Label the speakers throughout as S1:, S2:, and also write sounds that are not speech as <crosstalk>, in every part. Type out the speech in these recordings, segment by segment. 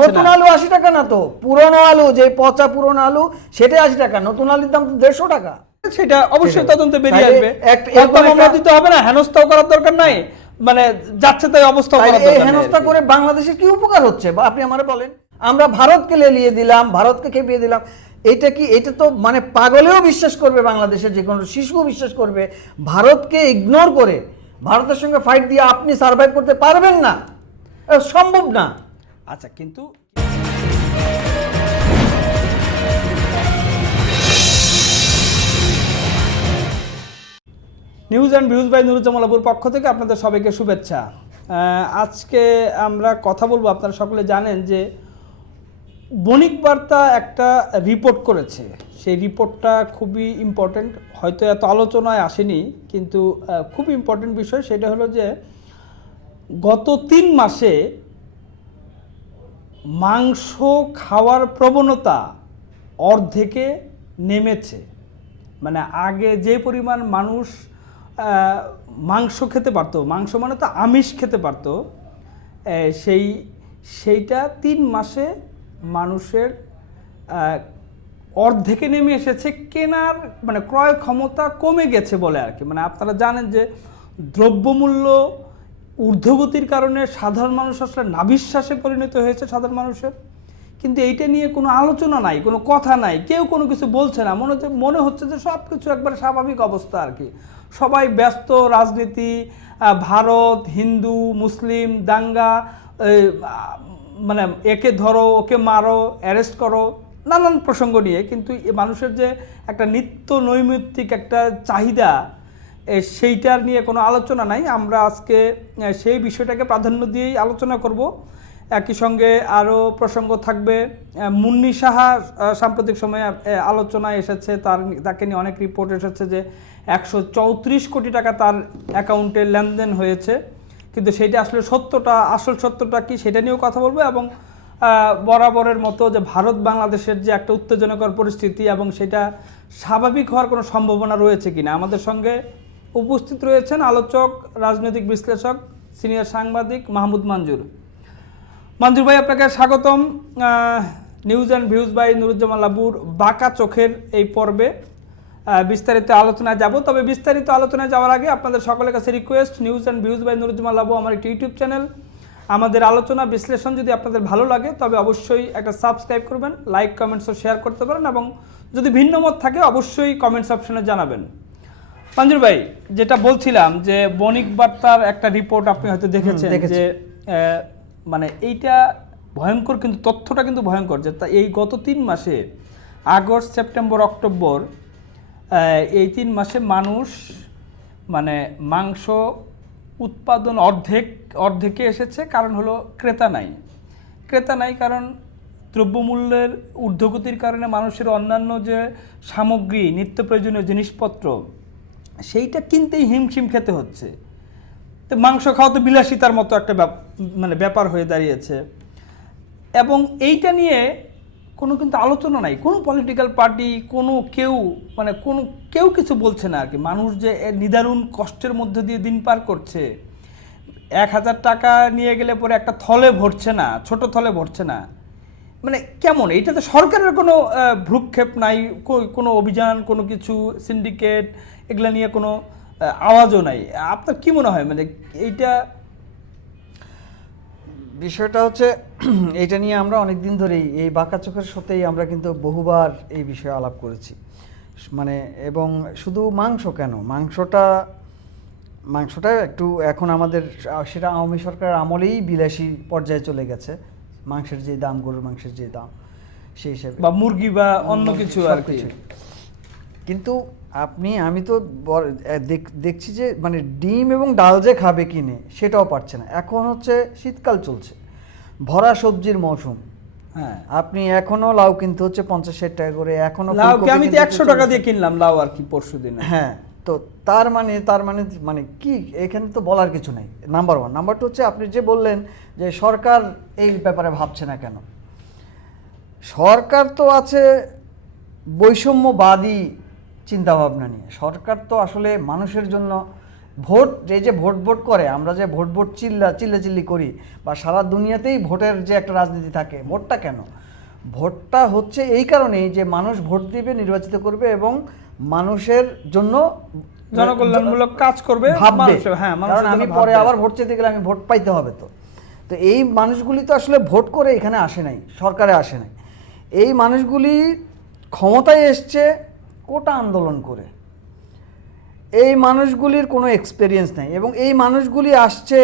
S1: নতুন আলু আশি টাকা না তো? পুরনো আলু যে পচা পুরনো আলু সেটাই আশি টাকা। নতুন আলুর দাম তো দেড়শো টাকা।
S2: সেটা অবশ্যই। তদন্তে বেরিয়ে আসবে। মামলা দিতে হবে না হেনস্থাও করার দরকার নাই। মানে যাচ্ছে তাই অবস্থা
S1: হেনস্থা করে বাংলাদেশের কি উপকার হচ্ছে? বা আপনি আমারে বলেন। আমরা ভারতকে লেলিয়ে দিলাম ভারতকে খেপিয়ে দিলাম। এটা কি এটা তো মানে পাগলেও বিশ্বাস করবে বাংলাদেশের যে কোনো শিশুও বিশ্বাস করবে। ভারতকে ইগনোর করে ভারতের সঙ্গে ফাইট দিয়ে আপনি সার্ভাইভ করতে পারবেন না। সম্ভব না।
S2: আচ্ছা কিন্তু নিউজ অ্যান্ড ভিউজ বাই নুরুজ্জামালাপুর পক্ষ থেকে আপনাদের সবাইকে শুভেচ্ছা। আজকে আমরা কথা বলব, আপনারা সকলে জানেন যে বণিক বার্তা একটা রিপোর্ট করেছে। সেই রিপোর্টটা খুবই ইম্পর্ট্যান্ট হয়তো এত আলোচনায় আসেনি, কিন্তু খুব ইম্পর্ট্যান্ট বিষয় সেটা হলো যে গত তিন মাসে মাংস খাওয়ার প্রবণতা অর্ধেকে নেমেছে। মানে আগে যে পরিমাণ মানুষ মাংস খেতে পারতো, মাংস মানে তো আমিষ খেতে পারতো সেই, সেইটা তিন মাসে মানুষের অর্ধেকে নেমে এসেছে। কেনার মানে ক্রয় ক্ষমতা কমে গেছে বলে আর কি। মানে আপনারা জানেন যে দ্রব্যমূল্য ঊর্ধ্বগতির কারণে সাধারণ মানুষ আসলে নাবিশ্বাসে পরিণত হয়েছে সাধারণ মানুষের। কিন্তু এইটা নিয়ে কোনো আলোচনা নাই, কোনো কথা নাই, কেউ কোনো কিছু বলছে না। মনে হচ্ছে মনে হচ্ছে যে সব কিছু একবার স্বাভাবিক অবস্থা আর কি। সবাই ব্যস্ত, রাজনীতি ভারত, হিন্দু, মুসলিম, দাঙ্গা মানে একে ধরো, ওকে মারো, অ্যারেস্ট করো, নানান প্রসঙ্গ নিয়ে। কিন্তু মানুষের যে একটা নিত্য নৈমিত্তিক একটা চাহিদা সেইটার নিয়ে কোনো আলোচনা নাই। আমরা আজকে সেই বিষয়টাকে প্রাধান্য দিয়েই আলোচনা করব। একই সঙ্গে আরও প্রসঙ্গ থাকবে মুন্নি সাহা সাম্প্রতিক সময়ে আলোচনায় এসেছে, তার, তাকে নিয়ে অনেক রিপোর্ট এসেছে যে একশো চৌত্রিশ কোটি টাকা তার অ্যাকাউন্টে লেনদেন হয়েছে। কিন্তু সেইটা আসলে সত্যটা, আসল সত্যটা কি সেটা নিয়েও কথা বলব এবং বরাবরের মতো যে ভারত বাংলাদেশের যে একটা উত্তেজনকর পরিস্থিতি এবং সেটা স্বাভাবিক হওয়ার কোনো সম্ভাবনা রয়েছে কিনা। আমাদের সঙ্গে উপস্থিত রয়েছেন আলোচক, রাজনৈতিক বিশ্লেষক, সিনিয়র সাংবাদিক মাহমুদ মঞ্জুর। মঞ্জুর ভাই, আপনাকে স্বাগতম। News and views by Nuruzzaman লাবুর বাঁকা চোখের এই পর্বে বিস্তারিত আলোচনায় যাব। তবে বিস্তারিত আলোচনায় যাওয়ার আগে আপনাদের সকলের কাছে request news and views by Nuruzzaman Labu আমার একটি ইউটিউব চ্যানেল আমাদের আলোচনা, বিশ্লেষণ যদি আপনাদের ভালো লাগে, তবে অবশ্যই একটা সাবস্ক্রাইব করবেন লাইক কমেন্টস ও শেয়ার করতে পারেন এবং যদি ভিন্ন মত থাকে, অবশ্যই কমেন্টস অপশনে জানাবেন। মঞ্জুর ভাই যেটা বলছিলাম যে বণিক বার্তার একটা রিপোর্ট আপনি হয়তো দেখেছেন
S1: দেখেছি।
S2: যে মানে এইটা ভয়ঙ্কর কিন্তু তথ্যটা কিন্তু ভয়ঙ্কর যে তা এই গত তিন মাসে আগস্ট সেপ্টেম্বর অক্টোবর এই তিন মাসে মানুষ মানে মাংস উৎপাদন অর্ধেক অর্ধেকে এসেছে কারণ হলো ক্রেতা নাই ক্রেতা নাই কারণ দ্রব্যমূল্যের ঊর্ধ্বগতির কারণে মানুষের অন্যান্য যে সামগ্রী নিত্য প্রয়োজনীয় জিনিসপত্র সেইটা কিনতেই হিমশিম খেতে হচ্ছে। তো মাংস খাওয়া তো বিলাসিতার মতো একটা মানে ব্যাপার হয়ে দাঁড়িয়েছে। এবং এইটা নিয়ে কোনো কিন্তু আলোচনা নাই। কোনো পলিটিক্যাল পার্টি কোনো কেউ মানে কোনো, কেউ কিছু বলছে না আর কি মানুষ যে নিদারুণ কষ্টের মধ্যে দিয়ে দিন পার করছে। এক হাজার টাকা নিয়ে গেলে পরে একটা থলে ভরছে না, ছোট থলে ভরছে না। মানে কেমন? এইটাতে সরকারের কোনো ভ্রুক্ষেপ নাই কোনো অভিযান, কোনো কিছু সিন্ডিকেট এগুলা নিয়ে কোনো আওয়াজও নাই। আপনার কি মনে হয়? মানে এইটা
S1: বিষয়টা হচ্ছে <clears throat> এটা নিয়ে আমরা অনেক দিন ধরেই এই বাঁকা চোখের সাথেই আমরা কিন্তু বহুবার এই বিষয়ে আলাপ করেছি। মানে এবং শুধু মাংস কেন? মাংসটা মাংসটা একটু এখন আমাদের সেটা আওয়ামী সরকারের আমলেই বিলাসী পর্যায়ে চলে গেছে। মাংসের যে দাম গরুর মাংসের যে দাম সেই হিসেবে।
S2: বা মুরগি বা অন্য কিছু আর কি।
S1: সবকিছুই। কিন্তু আপনি আমি তো দেখ- দেখছি যে মানে ডিম এবং ডাল যে খাবে কিনে সেটাও পারছে না। এখন হচ্ছে শীতকাল চলছে। ভরা সবজির মৌসুম।
S2: হ্যাঁ।
S1: আপনি এখনও লাউ কিনতে হচ্ছে পঞ্চাশ ষাট টাকা করে এখনও
S2: লাউ আমি তো একশো টাকা দিয়ে কিনলাম লাউ আর কি পরশু দিনে।
S1: হ্যাঁ তো তার মানে তার মানে মানে কি এখানে তো বলার কিছু নাই। নাম্বার ওয়ান নাম্বার টু হচ্ছে আপনি যে বললেন যে সরকার এই ব্যাপারে ভাবছে না কেন? সরকার তো আছে বৈষম্যবাদী চিন্তাভাবনা নিয়ে। সরকার তো আসলে মানুষের জন্য ভোট যে যে ভোট ভোট করে আমরা যে ভোট ভোট চিল্লা চিল্লা চিল্লি করি বা সারা দুনিয়াতেই ভোটের যে একটা রাজনীতি থাকে ভোটটা কেন? ভোটটা হচ্ছে এই কারণেই যে মানুষ ভোট দিবে নির্বাচিত করবে এবং মানুষের জন্য
S2: জনকল্যাণমূলক কাজ করবে
S1: ভাববে।
S2: হ্যাঁ
S1: কারণ আমি পরে আবার ভোট চাইতে গেলে আমি ভোট পাইতে হবে তো। তো এই মানুষগুলি তো আসলে ভোট করে এখানে আসে নাই সরকারে আসে নাই। এই মানুষগুলি ক্ষমতায় এসছে কোটা আন্দোলন করে। এই মানুষগুলির কোনো এক্সপেরিয়েন্স নেই এবং এই মানুষগুলি আসছে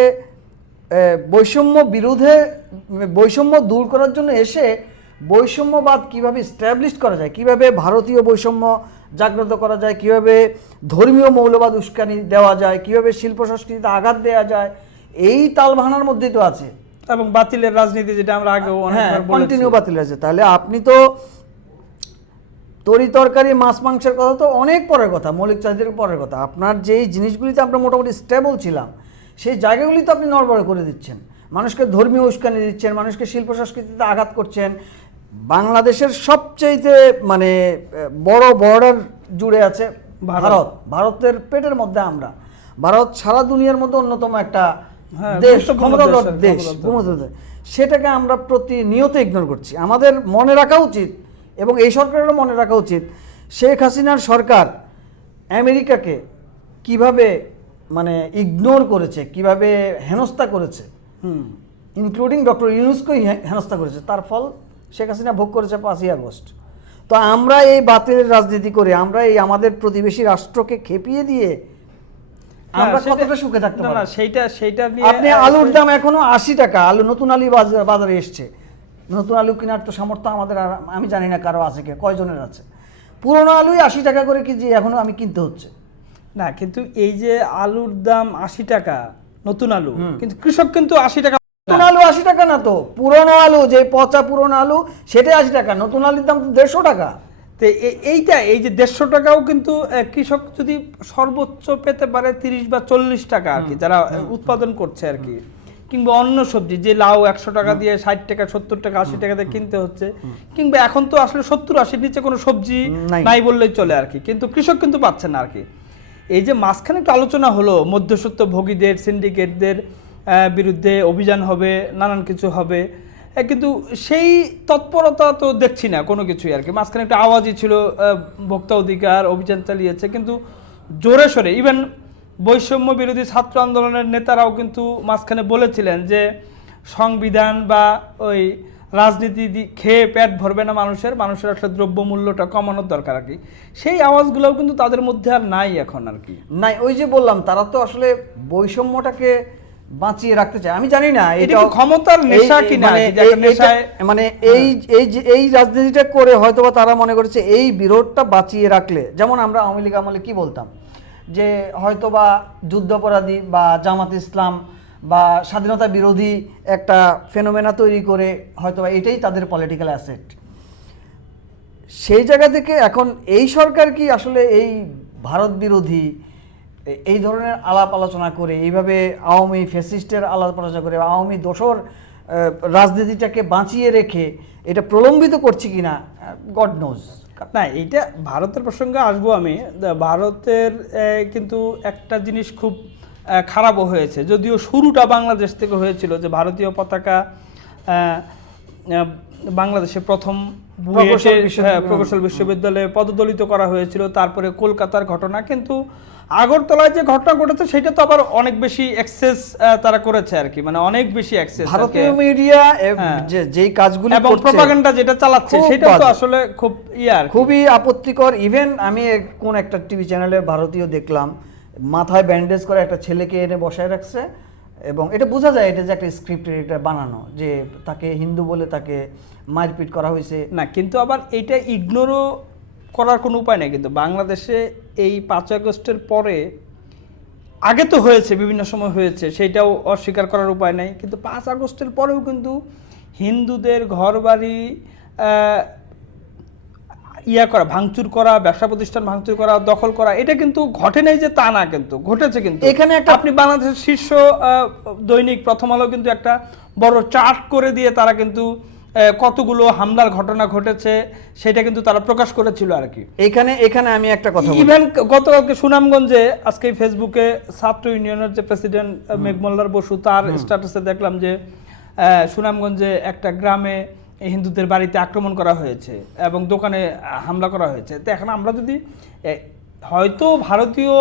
S1: বৈষম্য বিরোধে বৈষম্য দূর করার জন্য এসে বৈষম্যবাদ কীভাবে স্ট্যাবলিশ করা যায় কীভাবে ভারতীয় বৈষম্য জাগ্রত করা যায় কীভাবে ধর্মীয় মৌলবাদ উস্কানি দেওয়া যায় কীভাবে শিল্প সংস্কৃতিতে আঘাত দেওয়া যায় এই তালভানার মধ্যেই তো আছে।
S2: এবং বাতিলের রাজনীতি যেটা আমরা আগেও
S1: হ্যাঁ কন্টিনিউ বাতিল আছে তাহলে আপনি তো তরি তরকারি মাছ মাংসের কথা তো অনেক পরের কথা মৌলিক চাহিদার পরের কথা আপনার যেই জিনিসগুলিতে আমরা মোটামুটি স্টেবল ছিলাম সেই জায়গাগুলি তো আপনি নড়বড় করে দিচ্ছেন মানুষকে ধর্মীয় উস্কানি দিচ্ছেন মানুষকে শিল্প সংস্কৃতিতে আঘাত করছেন বাংলাদেশের সবচেয়েতে মানে বড় বর্ডার জুড়ে আছে
S2: ভারত।
S1: ভারত ভারতের পেটের মধ্যে আমরা ভারত সারা দুনিয়ার মধ্যে অন্যতম একটা
S2: হ্যাঁ,
S1: দেশ। ক্ষমতাধর
S2: দেশ।
S1: সেটাকে আমরা প্রতিনিয়ত ইগনোর করছি আমাদের মনে রাখা উচিত এবং এই সরকারেরও মনে রাখা উচিত শেখ হাসিনার সরকার আমেরিকাকে কীভাবে মানে ইগনোর করেছে কীভাবে হেনস্থা করেছে
S2: হুম
S1: ইনক্লুডিং ডক্টর ইউনুসকেই হেনস্থা করেছে। তার ফল শেখ হাসিনা ভোগ করেছে পাঁচই আগস্ট। তো আমরা এই বাতিলের রাজনীতি করে আমরা এই আমাদের প্রতিবেশী রাষ্ট্রকে খেপিয়ে দিয়ে আমরা কতটা সুখে থাকতে পারি
S2: সেইটা সেইটা নিয়ে
S1: আপনি আলুর দাম এখনও আশি টাকা আলু নতুন আলু বাজার- বাজারে এসছে। নতুন আলু কেনার তো সামর্থ্য আমাদের আর আমি জানি না কারও আছে কে কয়জনের আছে? পুরোনো আলুই আশি টাকা করে কেজি এখনও আমি কিনতে হচ্ছে।
S2: না কিন্তু এই যে আলুর দাম আশি টাকা নতুন আলু কিন্তু কৃষক কিন্তু আশি টাকা
S1: নতুন আলু আশি টাকা না তো পুরোনো আলু যে পচা পুরোনো আলু সেটাই আশি টাকা নতুন আলুর দাম দেড়শো টাকা।
S2: তো এইটা এই যে দেড়শো টাকাও কিন্তু কৃষক যদি সর্বোচ্চ পেতে পারে তিরিশ বা চল্লিশ টাকা আর কি যারা উৎপাদন করছে আর কি। কিংবা অন্য সবজি যে লাউ একশো টাকা দিয়ে ষাট টাকা সত্তর টাকা আশি টাকা দিয়ে কিনতে হচ্ছে। কিংবা এখন তো আসলে সত্তর আশির নিচে কোনো সবজি
S1: নাই।
S2: বললেই চলে আর কি। কিন্তু কৃষক কিন্তু পাচ্ছে না আর কি। এই যে মাঝখানে একটু আলোচনা হলো মধ্যস্বত্ব ভোগীদের সিন্ডিকেটদের বিরুদ্ধে অভিযান হবে নানান কিছু হবে। কিন্তু সেই তৎপরতা তো দেখছি না কোনো কিছুই আর কি। মাঝখানে একটা আওয়াজই ছিল ভোক্তা অধিকার অভিযান চালিয়েছে কিন্তু জোরে সোরে ইভেন বৈষম্য বিরোধী ছাত্র আন্দোলনের নেতারাও কিন্তু মাঝখানে বলেছিলেন যে সংবিধান বা ওই রাজনীতি খেয়ে পেট ভরবে না মানুষের মানুষের আসলে দ্রব্যমূল্যটা কমানোর দরকার আর কি। সেই আওয়াজগুলোও কিন্তু তাদের মধ্যে আর নাই এখন আর কি।
S1: নাই ওই যে বললাম তারা তো আসলে বৈষম্যটাকে বাঁচিয়ে রাখতে চায়। আমি জানি না
S2: এটা ক্ষমতার নেশা
S1: মানে
S2: কি, নেশায়-
S1: মানে এই এই যে এই রাজনীতিটা করে হয়তোবা তারা মনে করেছে এই বিরোধটা বাঁচিয়ে রাখলে যেমন আমরা আওয়ামী লীগ আমলে কি বলতাম? যে হয়তোবা যুদ্ধাপরাধী বা জামাত ইসলাম বা স্বাধীনতা বিরোধী একটা ফেনোমেনা তৈরি করে হয়তোবা এটাই তাদের পলিটিক্যাল অ্যাসেট সেই জায়গা থেকে এখন এই সরকার কি আসলে এই ভারত বিরোধী এই ধরনের আলাপ আলোচনা করে এইভাবে আওয়ামী ফেসিস্টের আলাপ আলোচনা করে আওয়ামী আহ, রাজনীতিটাকে বাঁচিয়ে রেখে এটা প্রলম্বিত করছে কিনা গড নোজ
S2: না এইটা ভারতের প্রসঙ্গে আসব আমি। ভারতের কিন্তু একটা জিনিস খুব খারাপও হয়েছে। যদিও শুরুটা বাংলাদেশ থেকে হয়েছিল যে ভারতীয় পতাকা বাংলাদেশে প্রথম বুয়েটে- হ্যাঁ, প্রকৌশল বিশ্ববিদ্যালয়ে পদদলিত করা হয়েছিল। তারপরে কলকাতার ঘটনা কিন্তু আগরতলায় যে ঘটনা ঘটেছে সেটা তো আবার অনেক বেশি অ্যাক্সেস তারা করেছে আর কি। মানে অনেক বেশি অ্যাক্সেস
S1: ভারতীয় মিডিয়া
S2: হ্যাঁ।
S1: যে যেই কাজগুলি
S2: এবং প্রপাগান্ডা যেটা চালাচ্ছে সেটা তো আসলে খুব ইয়ে আর
S1: খুবই আপত্তিকর। ইভেন আমি কোন একটা টিভি চ্যানেলে ভারতীয় দেখলাম মাথায় ব্যান্ডেজ করে একটা ছেলেকে এনে বসায় রাখছে এবং এটা বোঝা যায় এটা যে একটা স্ক্রিপ্টের এটা বানানো যে তাকে হিন্দু বলে তাকে মারপিট করা হয়েছে।
S2: না কিন্তু আবার এইটা ইগনোরও করার কোনো উপায় নেই কিন্তু বাংলাদেশে এই পাঁচ আগস্টের পরে আগে তো হয়েছে বিভিন্ন সময় হয়েছে সেটাও অস্বীকার করার উপায় নাই কিন্তু পাঁচ আগস্টের পরেও কিন্তু হিন্দুদের ঘরবাড়ি আহ, ইয়া করা ভাঙচুর করা ব্যবসা প্রতিষ্ঠান ভাঙচুর করা দখল করা এটা কিন্তু ঘটে নাই যে তা না কিন্তু ঘটেছে কিন্তু।
S1: এখানে একটা-
S2: আপনি বাংলাদেশের শীর্ষ দৈনিক প্রথম আলো কিন্তু একটা বড় চার্ট করে দিয়ে তারা কিন্তু কতগুলো হামলার ঘটনা ঘটেছে সেটা কিন্তু তারা প্রকাশ করেছিল আর কি।
S1: এখানে এখানে আমি একটা কথা
S2: ইভেন গতকালকে সুনামগঞ্জে আজকে ফেসবুকে ছাত্র ইউনিয়নের যে প্রেসিডেন্ট মেঘমল্লার বসু তার স্ট্যাটাসে দেখলাম যে আহ, সুনামগঞ্জে একটা গ্রামে হিন্দুদের বাড়িতে আক্রমণ করা হয়েছে এবং দোকানে হামলা করা হয়েছে। তো এখন আমরা যদি হয়তো ভারতীয়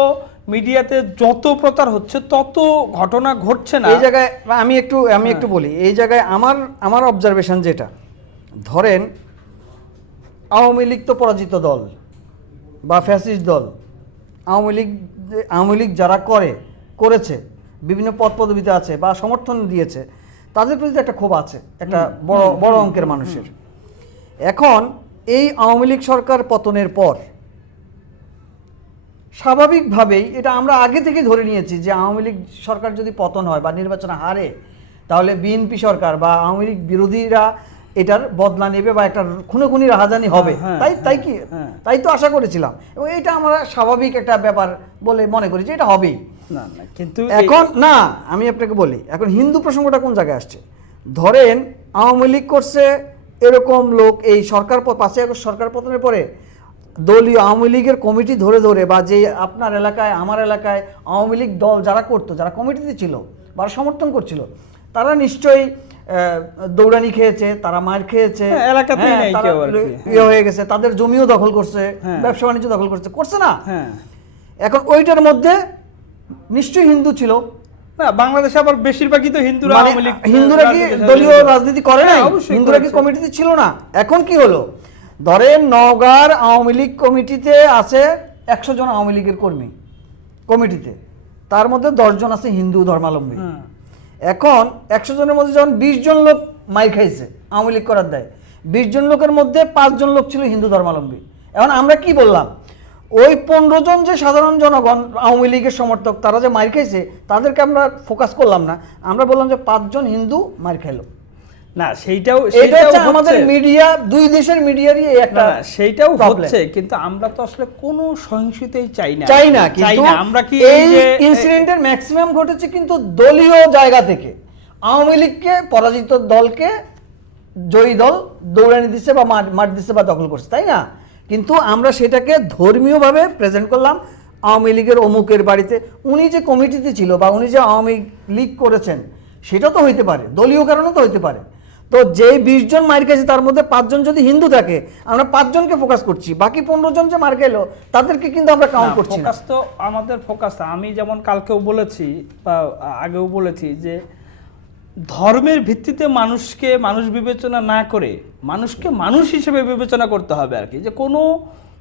S2: মিডিয়াতে যত প্রচার হচ্ছে তত ঘটনা ঘটছে না।
S1: এই জায়গায় আমি একটু আমি একটু বলি এই জায়গায় আমার আমার অবজারভেশন যেটা ধরেন আওয়ামী লীগ তো পরাজিত দল বা ফ্যাসিস্ট দল। আওয়ামী লীগ আওয়ামী লীগ যারা করে করেছে বিভিন্ন পদ পদবিতে আছে বা সমর্থন দিয়েছে তাদের প্রতি একটা ক্ষোভ আছে একটা বড় বড় অঙ্কের মানুষের। এখন এই আওয়ামী লীগ সরকার পতনের পর স্বাভাবিকভাবেই এটা আমরা আগে থেকে ধরে নিয়েছি যে আওয়ামী লীগ সরকার যদি পতন হয় বা নির্বাচনে হারে তাহলে বিএনপি সরকার বা আওয়ামী লীগ বিরোধীরা এটার বদলা নেবে বা একটা খুনোখুনি রাহাজানি হবে।
S2: হ্যাঁ,
S1: তাই তাই কি?
S2: হ্যাঁ।
S1: তাই তো আশা করেছিলাম। এবং এটা আমরা স্বাভাবিক একটা ব্যাপার বলে মনে করি যে এটা হবেই।
S2: না না কিন্তু
S1: এখন না আমি আপনাকে বলি এখন হিন্দু প্রসঙ্গটা কোন জায়গায় আসছে? ধরেন আওয়ামী লীগ করছে এরকম লোক এই সরকার প- পাঁচই আগস্ট সরকার পতনের পরে দলীয় আওয়ামী লীগের কমিটি ধরে ধরে বা যে আপনার এলাকায় আমার এলাকায় আওয়ামী লীগ দল যারা করতো যারা কমিটিতে ছিল বা সমর্থন করছিল তারা নিশ্চয়ই দৌড়ানি খেয়েছে তারা মার খেয়েছে
S2: হ্যাঁ,
S1: হ্যাঁ,
S2: কি।
S1: ইয়ে হয়ে গেছে তাদের জমিও দখল করছে
S2: হ্যাঁ।
S1: ব্যবসা বাণিজ্য দখল করছে করছে না।
S2: হ্যাঁ।
S1: এখন ওইটার মধ্যে নিশ্চয়ই হিন্দু ছিল।
S2: না বাংলাদেশে আবার বেশিরভাগই তো হিন্দুরা
S1: মানে হিন্দুরা কি দলীয় রাজনীতি করে না
S2: হ্যাঁ,
S1: হিন্দুরা কি। কমিটিতে ছিল না? এখন কি হলো? ধরেন নওগাঁর আওয়ামী লীগ কমিটিতে আছে একশো জন আওয়ামী লীগের কর্মী কমিটিতে। তার মধ্যে দশজন আছে হিন্দু ধর্মাবলম্বী। এখন একশো জনের মধ্যে যখন বিশ জন লোক মাই খাইছে আওয়ামী লীগ করার দেয় বিশ জন লোকের মধ্যে পাঁচজন লোক ছিল হিন্দু ধর্মাবলম্বী। এখন আমরা কি বললাম? ওই পনেরো জন যে সাধারণ জনগণ আওয়ামী লীগের সমর্থক তারা যে মার খাইছে তাদেরকে আমরা ফোকাস করলাম না। আমরা বললাম যে পাঁচজন হিন্দু মার খাইলো।
S2: না সেইটাও
S1: এটা আমাদের মিডিয়া দুই দেশের মিডিয়ারই একটা
S2: সেইটাও হচ্ছে কিন্তু আমরা তো আসলে কোনো সহিংসতাই চাই না।
S1: চাই না কিন্তু
S2: আমরা কি
S1: এই ইনসিডেন্টের ম্যাক্সিমাম ঘটেছে কিন্তু দলীয় জায়গা থেকে। আওয়ামী লীগকে পরাজিত দলকে জয়ী দল দৌড়ানি দিচ্ছে বা মাঠ দিচ্ছে বা দখল করছে তাই না? কিন্তু আমরা সেটাকে ধর্মীয়ভাবে প্রেজেন্ট করলাম আওয়ামী লীগের অমুকের বাড়িতে। উনি যে কমিটিতে ছিল বা উনি যে আওয়ামী লীগ করেছেন সেটা তো হইতে পারে। দলীয় কারণে তো হইতে পারে। তো যেই বিশ জন মার খেয়েছে তার মধ্যে পাঁচজন যদি হিন্দু থাকে আমরা পাঁচজনকে ফোকাস করছি বাকি পনেরো জন যে মার খেলো তাদেরকে কিন্তু আমরা কাউন্ট করছি
S2: ফোকাস তো আমাদের ফোকাস আমি যেমন কালকেও বলেছি বা আগেও বলেছি যে ধর্মের ভিত্তিতে মানুষকে মানুষ বিবেচনা না করে মানুষকে মানুষ হিসেবে বিবেচনা করতে হবে আর কি। যে কোনো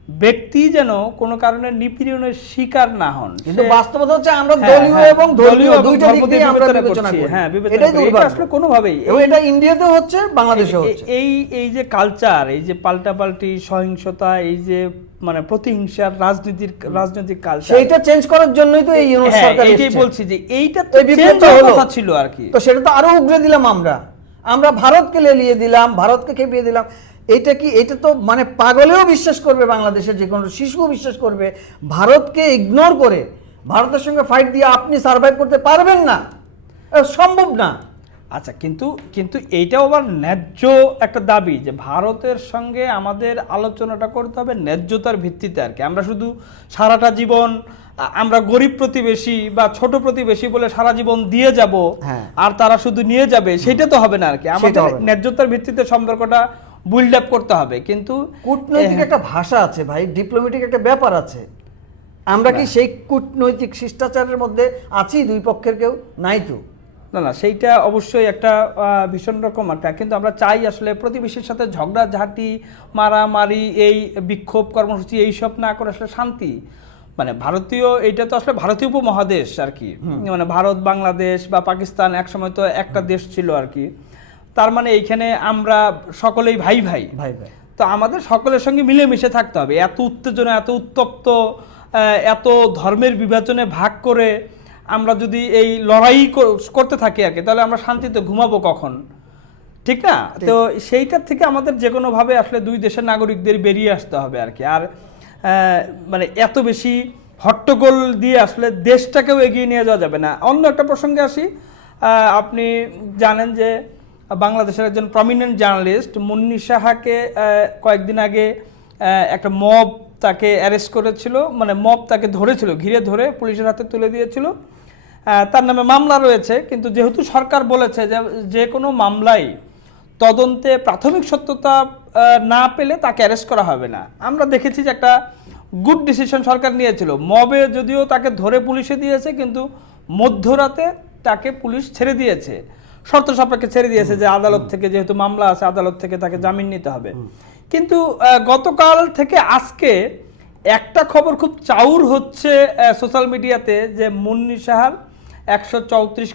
S2: ব্যক্তি যেন কোনো কারণে নিপীড়নের শিকার না হন
S1: কিন্তু বাস্তবতা হচ্ছে আমরা
S2: হ্যাঁ,
S1: দলীয়
S2: হ্যাঁ,
S1: এবং
S2: দলীয় এবং
S1: দুইটা দিক দিয়ে আমরা
S2: বিবেচনা।
S1: করি
S2: হ্যাঁ, বিবেচনা
S1: এটাই
S2: করি। এটা আসলে কোনোভাবেই
S1: এবং এটা ইন্ডিয়াতেও হচ্ছে বাংলাদেশেও হচ্ছে
S2: এই এই যে কালচার এই যে পাল্টাপাল্টি সহিংসতা এই যে মানে প্রতিহিংসার রাজনীতির রাজনৈতিক কালচার
S1: সেইটা চেঞ্জ করার জন্যই তো এই
S2: হ্যাঁ,
S1: সরকার
S2: এইটাই
S1: এসেছে।
S2: বলছি যে এইটা তো
S1: হলো।
S2: কথা ছিল আর কি
S1: তো সেটা তো আরও উগরে দিলাম আমরা আমরা ভারতকে লেলিয়ে দিলাম ভারতকে খেপিয়ে দিলাম এটা কি এটা তো মানে পাগলেও বিশ্বাস করবে বাংলাদেশের যে কোনো শিশুও বিশ্বাস করবে ভারতকে ইগনোর করে ভারতের সঙ্গে ফাইট দিয়ে আপনি সার্ভাইভ করতে পারবেন না। সম্ভব না।
S2: আচ্ছা কিন্তু কিন্তু এইটাও আবার ন্যায্য একটা দাবি যে ভারতের সঙ্গে আমাদের আলোচনাটা করতে হবে ন্যায্যতার ভিত্তিতে আর কি। আমরা শুধু সারাটা জীবন আমরা গরিব প্রতিবেশী বা ছোট প্রতিবেশী বলে সারা জীবন দিয়ে যাব
S1: হ্যাঁ।
S2: আর তারা শুধু নিয়ে যাবে সেটা তো হবে না আর কি। আমাদের ন্যায্যতার ভিত্তিতে সম্পর্কটা বিল্ড আপ করতে হবে কিন্তু
S1: কূটনৈতিক একটা ভাষা আছে ভাই ডিপ্লোমেটিক একটা ব্যাপার আছে। আমরা কি সেই কূটনৈতিক শিষ্টাচারের মধ্যে আছি দুই পক্ষের কেউ? নাই তো।
S2: না না সেইটা অবশ্যই একটা ভীষণ রকম একটা কিন্তু আমরা চাই আসলে প্রতিবেশীর সাথে ঝগড়া ঝাঁটি মারামারি এই বিক্ষোভ কর্মসূচি এইসব না করে আসলে শান্তি। মানে ভারতীয় এইটা তো আসলে ভারতীয় উপমহাদেশ আর কি। মানে ভারত বাংলাদেশ বা পাকিস্তান একসময় তো একটা দেশ ছিল আর কি। তার মানে এইখানে আমরা সকলেই ভাই ভাই।
S1: ভাই ভাই।
S2: তো আমাদের সকলের সঙ্গে মিলেমিশে থাকতে হবে। এত উত্তেজনা এত উত্তপ্ত এত ধর্মের বিভাজনে ভাগ করে আমরা যদি এই লড়াই করতে থাকি আর কি তাহলে আমরা শান্তিতে ঘুমাবো কখন? ঠিক না? তো সেইটার থেকে আমাদের যে কোনোভাবে আসলে দুই দেশের নাগরিকদের বেরিয়ে আসতে হবে আর কি। আর মানে এত বেশি হট্টগোল দিয়ে আসলে দেশটাকেও এগিয়ে নিয়ে যাওয়া যাবে না। অন্য একটা প্রসঙ্গে আসি। আপনি জানেন যে বাংলাদেশের একজন প্রমিনেন্ট জার্নালিস্ট মুন্নি সাহাকে কয়েকদিন আগে একটা মব তাকে অ্যারেস্ট করেছিল মানে মব তাকে ধরেছিল, ঘিরে ধরে পুলিশের হাতে তুলে দিয়েছিল। তার নামে মামলা রয়েছে, কিন্তু যেহেতু সরকার বলেছে যে যে কোনো মামলাই তদন্তে প্রাথমিক সত্যতা না পেলে তাকে অ্যারেস্ট করা হবে না। আমরা দেখেছি যে একটা গুড ডিসিশন সরকার নিয়েছিল। মবে যদিও তাকে ধরে পুলিশে দিয়েছে, কিন্তু মধ্যরাতে তাকে পুলিশ ছেড়ে দিয়েছে। শর্ত সাপেক্ষে ছেড়ে দিয়েছে যে আদালত থেকে যেহেতু মামলা আছে আদালত থেকে তাকে জামিন নিতে হবে। কিন্তু গতকাল থেকে আজকে একটা খবর খুব চাউর হচ্ছে সোশ্যাল মিডিয়াতে যে মুন্নি সাহার একশো চৌত্রিশ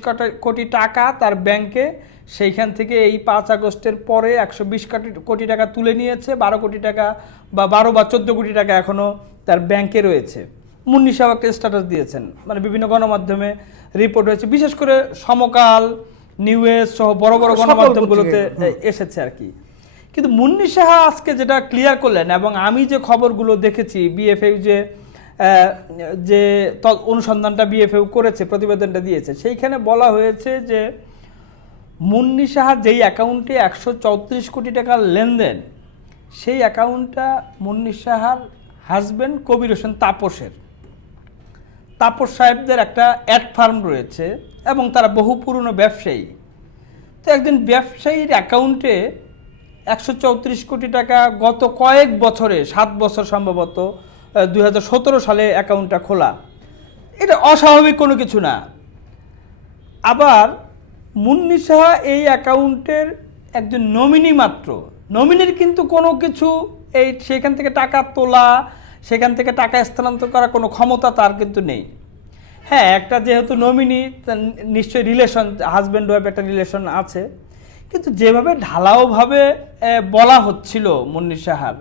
S2: কোটি টাকা তার ব্যাংকে সেইখান থেকে এই পাঁচ আগস্টের পরে একশো বিশ কোটি কোটি টাকা তুলে নিয়েছে বারো কোটি টাকা বা বারো বা চোদ্দ কোটি টাকা এখনও তার ব্যাংকে রয়েছে। মুন্নি সাহাকে স্ট্যাটাস দিয়েছেন। মানে বিভিন্ন গণমাধ্যমে রিপোর্ট হয়েছে। বিশেষ করে সমকাল নিউজ সহ বড় বড় গণমাধ্যমগুলোতে এসেছে আর কি। কিন্তু মুন্নি সাহা আজকে যেটা ক্লিয়ার করলেন এবং আমি যে খবরগুলো দেখেছি বিএফএউ যে যে অনুসন্ধানটা বিএফএউ করেছে প্রতিবেদনটা দিয়েছে সেইখানে বলা হয়েছে যে মুন্নি সাহা যেই অ্যাকাউন্টে একশো চৌত্রিশ কোটি টাকার লেনদেন সেই অ্যাকাউন্টটা মুন্নি সাহার হাজবেন্ড কবির হোসেন তাপসের। তাপস সাহেবদের একটা অ্যাড ফার্ম রয়েছে এবং তারা বহু পুরনো ব্যবসায়ী। তো একজন ব্যবসায়ীর অ্যাকাউন্টে একশো চৌত্রিশ কোটি টাকা গত কয়েক বছরে, সাত বছর সম্ভবত দু হাজার সতেরো সালে অ্যাকাউন্টটা খোলা। এটা অস্বাভাবিক কোনো কিছু না। আবার মুন্নি সাহা এই অ্যাকাউন্টের একজন নমিনি মাত্র। নমিনির কিন্তু কোনো কিছু এই সেখান থেকে টাকা তোলা, সেখান থেকে টাকা স্থানান্তর করার কোনো ক্ষমতা তার কিন্তু নেই। হ্যাঁ একটা যেহেতু নমিনি নিশ্চয়ই রিলেশন হাজব্যান্ড ওয়াইফ একটা রিলেশন আছে। কিন্তু যেভাবে ঢালাওভাবে বলা হচ্ছিল মুন্নি সাহার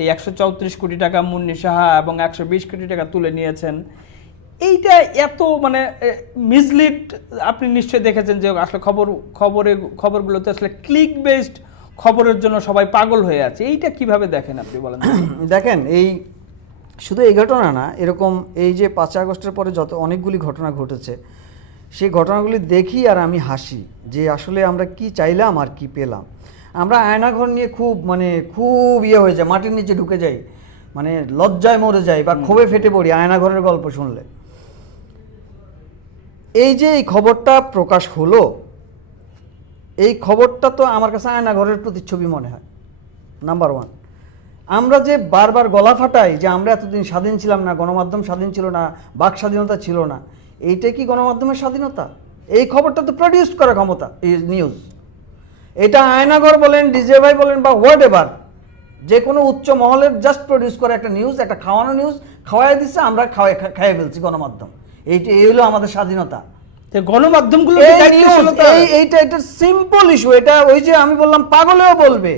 S2: এই একশো চৌত্রিশ কোটি টাকা মুন্নি সাহা এবং একশো বিশ কোটি টাকা তুলে নিয়েছেন, এইটা এত মানে মিসলিড আপনি নিশ্চয়ই দেখেছেন যে আসলে খবর, খবরে, খবরগুলোতে আসলে ক্লিক বেসড খবরের জন্য সবাই পাগল হয়ে আছে। এইটা কীভাবে দেখেন আপনি বলেন
S1: দেখেন, এই শুধু এই ঘটনা না এরকম এই যে পাঁচ আগস্টের পরে যত অনেকগুলি ঘটনা ঘটেছে সেই ঘটনাগুলি দেখি আর আমি হাসি যে আসলে আমরা কি চাইলাম আর কি পেলাম। আমরা আয়নাঘর নিয়ে খুব মানে খুব ইয়ে হয়ে যায় মাটির নিচে ঢুকে যাই মানে লজ্জায় মরে যাই বা ক্ষোভে ফেটে পড়ি আয়নাঘরের গল্প শুনলে। এই যে এই খবরটা প্রকাশ হলো এই খবরটা তো আমার কাছে আয়নাঘরের প্রতিচ্ছবি মনে হয় নাম্বার ওয়ান আমরা যে বারবার গলা ফাটাই যে আমরা এতদিন স্বাধীন ছিলাম না গণমাধ্যম স্বাধীন ছিল না বাক স্বাধীনতা ছিল না এইটা কি গণমাধ্যমের স্বাধীনতা? এই খবরটা তো প্রডিউস করা ক্ষমতা এই নিউজ এটা আয়নাঘর বলেন ডিজে ভাই বলেন বা হোয়াট এভার যে কোনো উচ্চ মহলের জাস্ট প্রডিউস করে একটা নিউজ একটা খাওয়ানো নিউজ খাওয়াই দিচ্ছে আমরা খাওয়াই খাইয়ে ফেলছি গণমাধ্যম। এইটা এই হলো আমাদের স্বাধীনতা।
S2: যে গণমাধ্যমগুলো
S1: এইটা এটা সিম্পল ইস্যু এটা ওই যে আমি বললাম পাগলেও বলবে।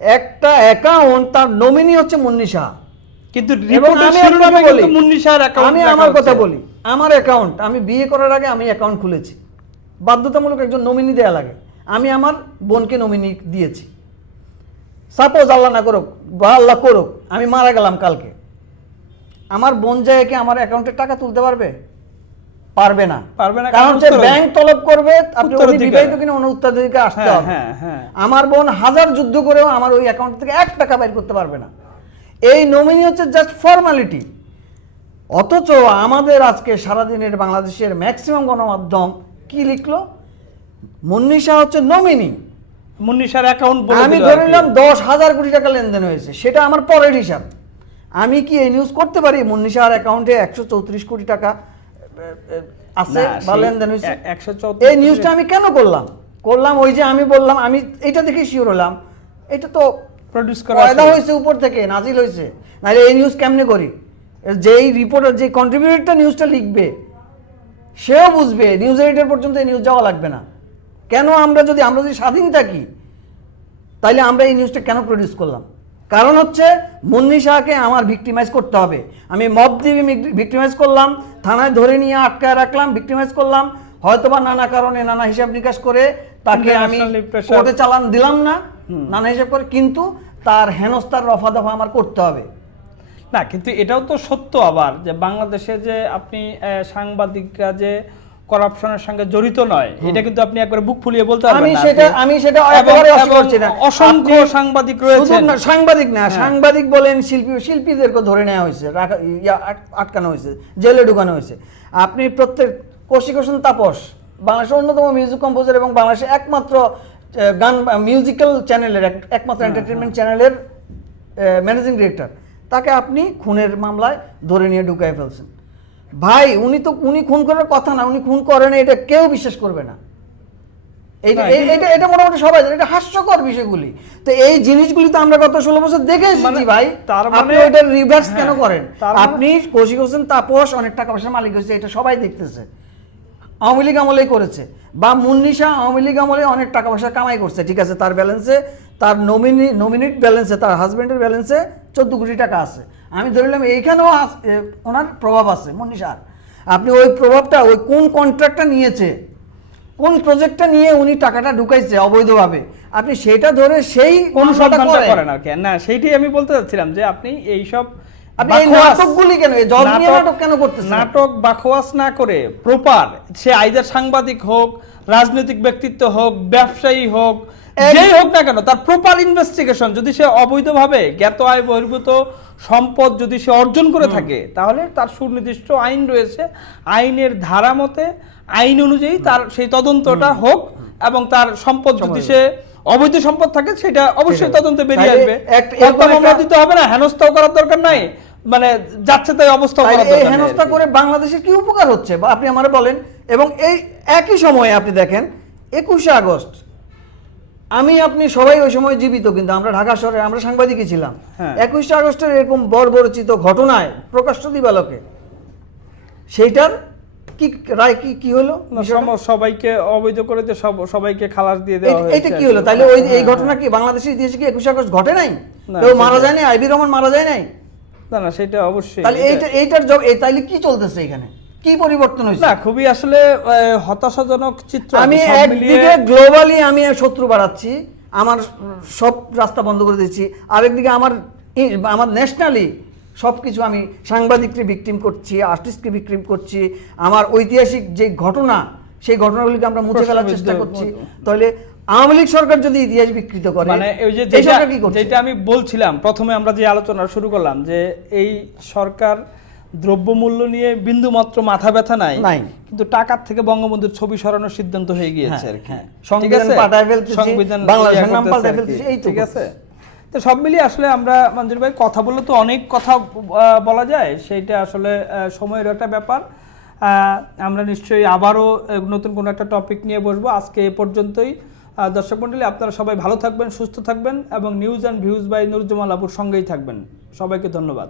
S1: একটা অ্যাকাউন্ট তার নমিনি হচ্ছে মুন্নি শাহ
S2: কিন্তু
S1: আমি আমার কথা বলি আমার অ্যাকাউন্ট আমি বিয়ে করার আগে আমি অ্যাকাউন্ট খুলেছি। বাধ্যতামূলক একজন নমিনি দেয়া লাগে। আমি আমার বোনকে নমিনি দিয়েছি। সাপোজ আল্লাহ না করুক বা আল্লাহ করুক আমি মারা গেলাম কালকে। আমার বোন যায় কি আমার অ্যাকাউন্টে টাকা তুলতে পারবে? পারবে না।
S2: পারবে না,
S1: কারণ হচ্ছে ব্যাংক তলব করবে আপনি। উনি বিবাহিত কিনা উনি উত্তরাধিকার আসতে
S2: হ্যাঁ,
S1: হবে।
S2: হ্যাঁ, হ্যাঁ।
S1: আমার বোন হাজার যুদ্ধ করেও আমার ওই অ্যাকাউন্ট থেকে এক টাকা বাইর করতে পারবে না। এই নমিনি হচ্ছে জাস্ট ফর্মালিটি অথচ আমাদের আজকে সারাদিনের বাংলাদেশের ম্যাক্সিমাম গণমাধ্যম কি লিখলো? মুন্নিশা হচ্ছে নমিনি
S2: মুন্নি সাহার অ্যাকাউন্ট বলে
S1: আমি ধরে নিলাম দশ হাজার কোটি টাকা লেনদেন হয়েছে। সেটা আমার পরের হিসাব। আমি কি এই নিউজ করতে পারি? মুন্নিশার অ্যাকাউন্টে একশো চৌত্রিশ কোটি টাকা আছে বা লেনদেন হয়েছে
S2: এ- 134
S1: এই নিউজটা আমি কেন করলাম? করলাম ওই যে আমি বললাম আমি এটা দেখে শিওর হলাম। এটা তো
S2: প্রডিউস করা
S1: পয়দা
S2: আছে।
S1: হয়েছে উপর থেকে নাজিল হয়েছে। নাহলে এই নিউজ কেমনে করি? যেই রিপোর্টার যে কন্ট্রিবিউটরটা নিউজটা লিখবে সেও বুঝবে নিউজ এডিটর পর্যন্ত এই নিউজ যাওয়া লাগবে না। কেন আমরা যদি আমরা যদি স্বাধীন থাকি তাইলে আমরা এই নিউজটা কেন প্রডিউস করলাম? কারণ হচ্ছে মুন্নি শাহকে আমার ভিক্টিমাইজ করতে হবে। আমি মব দিয়ে ভিক্টিমাইজ করলাম থানায় ধরে নিয়ে আটকায় রাখলাম ভিক্টিমাইজ করলাম। হয়তোবা নানা কারণে নানা হিসাব নিকাশ করে তাকে আমি কোর্টে চালান দিলাম না নানা হিসাব করে কিন্তু তার হেনস্তার রফা দফা আমার করতে হবে।
S2: না কিন্তু এটাও তো সত্য আবার যে বাংলাদেশে যে আপনি সাংবাদিকরা যে করাপশনের সঙ্গে জড়িত নয়। এটা কিন্তু আপনি একবার বুক ফুলিয়ে বলতে পারবেন
S1: আমি সেটা আমি সেটা একেবারে অস্বীকার করছি না।
S2: অসংখ্য সাংবাদিক
S1: শুধু না, সাংবাদিক না
S2: হ্যাঁ।
S1: সাংবাদিক বলেন শিল্পী শিল্পীদেরকে ধরে নেওয়া হয়েছে রাখা- আটকানো হয়েছে জেলে ঢুকানো হয়েছে। আপনি প্রত্যেক কৌশিক হোসেন তাপস বাংলাদেশের অন্যতম মিউজিক কম্পোজার এবং বাংলাদেশের একমাত্র গান মিউজিক্যাল চ্যানেলের এক- একমাত্র এন্টারটেনমেন্ট চ্যানেলের ম্যানেজিং ডিরেক্টর তাকে আপনি খুনের মামলায় ধরে নিয়ে ঢুকাই ফেলছেন। ভাই উনি তো উনি খুন করার কথা না উনি খুন করেন এটা কেউ বিশ্বাস করবে না। এটা এটা মোটামুটি সবাই জানে এটা হাস্যকর বিষয়গুলি। তো এই জিনিসগুলি তো আমরা গত ষোলো বছর দেখে এসেছি
S2: মানে
S1: ভাই।
S2: তার
S1: আপনি
S2: মানে-
S1: রিভার্স
S2: হ্যাঁ,
S1: কেন করেন?
S2: মানে-
S1: আপনি কৌশিক হোসেন তাপস অনেক টাকা পয়সার মালিক হয়েছে এটা সবাই দেখতেছে। আওয়ামী লীগ আমলেই করেছে। বা মুন্নিশা আওয়ামী লীগ আমলে অনেক টাকা পয়সা কামাই করছে ঠিক আছে? তার ব্যালেন্সে তার নমিনি নমিনেট ব্যালেন্সে তার হাজবেন্ডের ব্যালেন্সে চোদ্দ কোটি টাকা আছে। আমি ধরলাম এইখানেও ওনার প্রভাব আছে মুন্নিশার আপনি ওই প্রভাবটা ওই কোন কন্ট্রাক্টটা নিয়েছে কোন প্রজেক্টটা নিয়ে উনি টাকাটা ঢুকাইছে অবৈধভাবে আপনি সেটা ধরে সেই
S2: কোন
S1: মামলাটা
S2: সন্ধানটা
S1: করেন।
S2: আর কি। না সেইটাই আমি বলতে চাচ্ছিলাম যে আপনি এইসব
S1: আপনি এই নাটকগুলি কেন এই জজ নিয়ে নাটক কেন করতেছেন?
S2: নাটক বাখোয়াস না করে প্রপার সে আইদার সাংবাদিক হোক রাজনৈতিক ব্যক্তিত্ব হোক ব্যবসায়ী হোক যেই হোক না কেন তার প্রপার ইনভেস্টিগেশন যদি সে অবৈধভাবে জ্ঞাত আয় বহির্ভূত সম্পদ যদি সে অর্জন করে থাকে তাহলে তার সুনির্দিষ্ট আইন রয়েছে। আইনের ধারা মতে আইন অনুযায়ী তার সেই তদন্তটা হোক এবং তার সম্পদ যদি সে অবৈধ সম্পদ থাকে সেটা অবশ্যই তদন্তে বেরিয়ে আসবে।
S1: এক-
S2: হত্যা
S1: এরকম
S2: মামলা
S1: একটা-
S2: দিতে হবে না হেনস্থাও করার দরকার নাই। মানে যাচ্ছে তাই অবস্থা
S1: হেনস্থা করে বাংলাদেশের কি উপকার হচ্ছে? বা আপনি আমারে বলেন। এবং এই একই সময়ে আপনি দেখেন একুশে আগস্ট আমি আপনি সবাই ওই সময় জীবিত কিন্তু আমরা ঢাকা শহরে আমরা সাংবাদিকই ছিলাম।
S2: হ্যাঁ।
S1: একুশে আগস্টের এরকম বর্বরচিত ঘটনায় প্রকাশ্য দিবালোকে সেইটার কি রায় কি কি হলো?
S2: সবাইকে অবৈধ করে দিয়ে সব সবাইকে খালাস দিয়ে দেওয়া
S1: এইটা কি হলো? তাহলে ওই এই
S2: হ্যাঁ,
S1: ঘটনা কি বাংলাদেশের ইতিহাসে কি একুশে আগস্ট ঘটে নাই? কেউ মারা যায় নাই? আইবি রহমান মারা যায় নাই?
S2: না না সেটা অবশ্যই।
S1: তাহলে এইটা এইটার জব তাইলে কি চলতেছে এখানে? কি পরিবর্তন হয়েছে?
S2: না খুবই আসলে হতাশাজনক চিত্র।
S1: আমি একদিকে গ্লোবালি আমি শত্রু বাড়াচ্ছি আমার সব রাস্তা বন্ধ করে দিচ্ছি আরেকদিকে আমার আমার ন্যাশনালি সব কিছু আমি সাংবাদিককে বিক্রিম করছি আর্টিস্টকে বিক্রিম করছি আমার ঐতিহাসিক যে ঘটনা সেই ঘটনাগুলিকে আমরা মুছে ফেলার চেষ্টা করছি। তাহলে আওয়ামী লীগ সরকার যদি ইতিহাস বিকৃত করে
S2: মানে ওই যে যেটা আমি বলছিলাম প্রথমে আমরা যে আলোচনা শুরু করলাম যে এই সরকার দ্রব্যমূল্য নিয়ে বিন্দু মাত্র মাথা ব্যথা নাই
S1: নাই।
S2: কিন্তু টাকার থেকে বঙ্গবন্ধুর ছবি সরানোর সিদ্ধান্ত হয়ে গিয়েছে
S1: হ্যাঁ,
S2: আর কি।
S1: হ্যাঁ। সংবিধান পাল্টায় ফেলতেছি,
S2: সংবিধান
S1: বাংলাদেশের
S2: ইয়ে
S1: নাম পাল্টায় ফেলতেছি, এই তো
S2: ঠিক আছে? তো সব মিলিয়ে আসলে আমরা মঞ্জুর ভাই কথা বললে তো অনেক কথা বলা যায় সেইটা আসলে সময়ের একটা ব্যাপার। আহ, আমরা নিশ্চয়ই আবারও নতুন কোনো একটা টপিক নিয়ে বসবো। আজকে এ পর্যন্তই। দর্শক মন্ডলী আপনারা সবাই ভালো থাকবেন সুস্থ থাকবেন এবং news and views by Nuruzzaman আবুর সঙ্গেই থাকবেন। সবাইকে ধন্যবাদ।